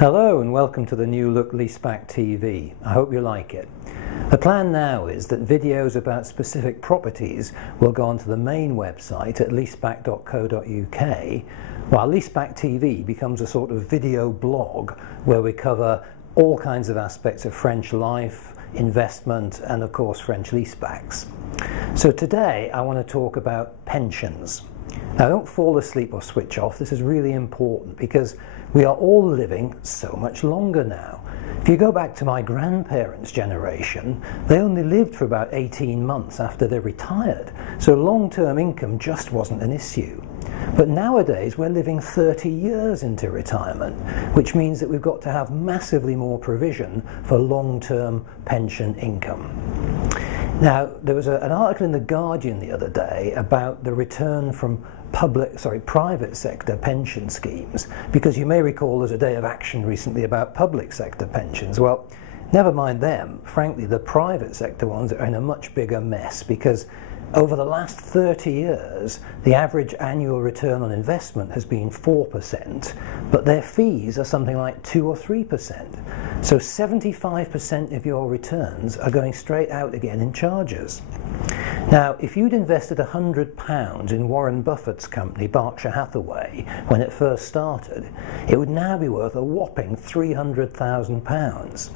Hello and welcome to the new look Leaseback TV. I hope you like it. The plan now is that videos about specific properties will go onto the main website at leaseback.co.uk, while Leaseback TV becomes a sort of video blog where we cover all kinds of aspects of French life, investment and of course French leasebacks. So today I want to talk about pensions. Now don't fall asleep or switch off, this is really important because we are all living so much longer now. If you go back to my grandparents' generation, they only lived for about 18 months after they retired, so long-term income just wasn't an issue. But nowadays we're living 30 years into retirement, which means that we've got to have massively more provision for long-term pension income. Now, there was an article in The Guardian the other day about the return from private sector pension schemes, because you may recall there's a day of action recently about public sector pensions. Well, never mind them. Frankly, the private sector ones are in a much bigger mess because over the last 30 years, the average annual return on investment has been 4%, but their fees are something like 2 or 3%. So 75% of your returns are going straight out again in charges. Now, if you'd invested £100 in Warren Buffett's company, Berkshire Hathaway, when it first started, it would now be worth a whopping £300,000.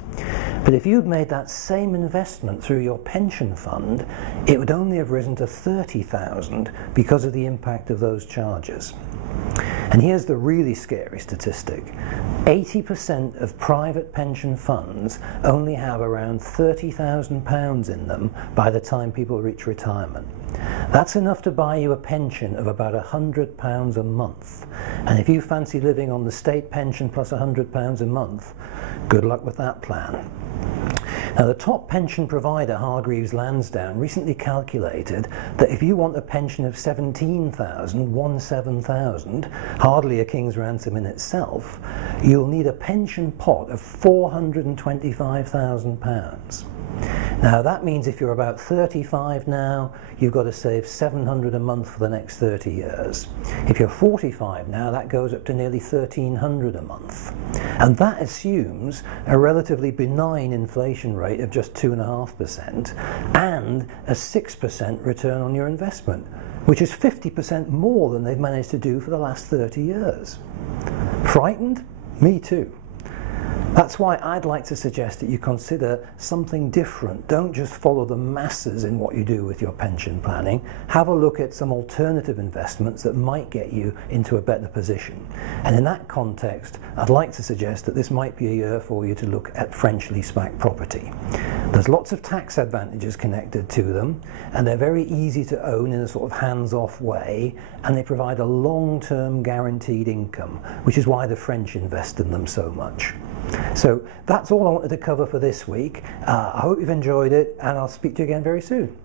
But if you'd made that same investment through your pension fund, it would only have risen to £30,000 because of the impact of those charges. And here's the really scary statistic. 80% of private pension funds only have around £30,000 in them by the time people reach retirement. That's enough to buy you a pension of about £100 a month. And if you fancy living on the state pension plus £100 a month, good luck with that plan. Now, the top pension provider, Hargreaves Lansdown, recently calculated that if you want a pension of £17,000, hardly a king's ransom in itself, you'll need a pension pot of £425,000. Now that means if you're about 35 now, you've got to save £700 a month for the next 30 years. If you're 45 now, that goes up to nearly £1,300 a month. And that assumes a relatively benign inflation rate of just 2.5% and a 6% return on your investment, which is 50% more than they've managed to do for the last 30 years. Frightened? Me too. That's why I'd like to suggest that you consider something different. Don't just follow the masses in what you do with your pension planning. Have a look at some alternative investments that might get you into a better position. And in that context, I'd like to suggest that this might be a year for you to look at French leaseback property. There's lots of tax advantages connected to them, and they're very easy to own in a sort of hands-off way, and they provide a long-term guaranteed income, which is why the French invest in them so much. So that's all I wanted to cover for this week. I hope you've enjoyed it, and I'll speak to you again very soon.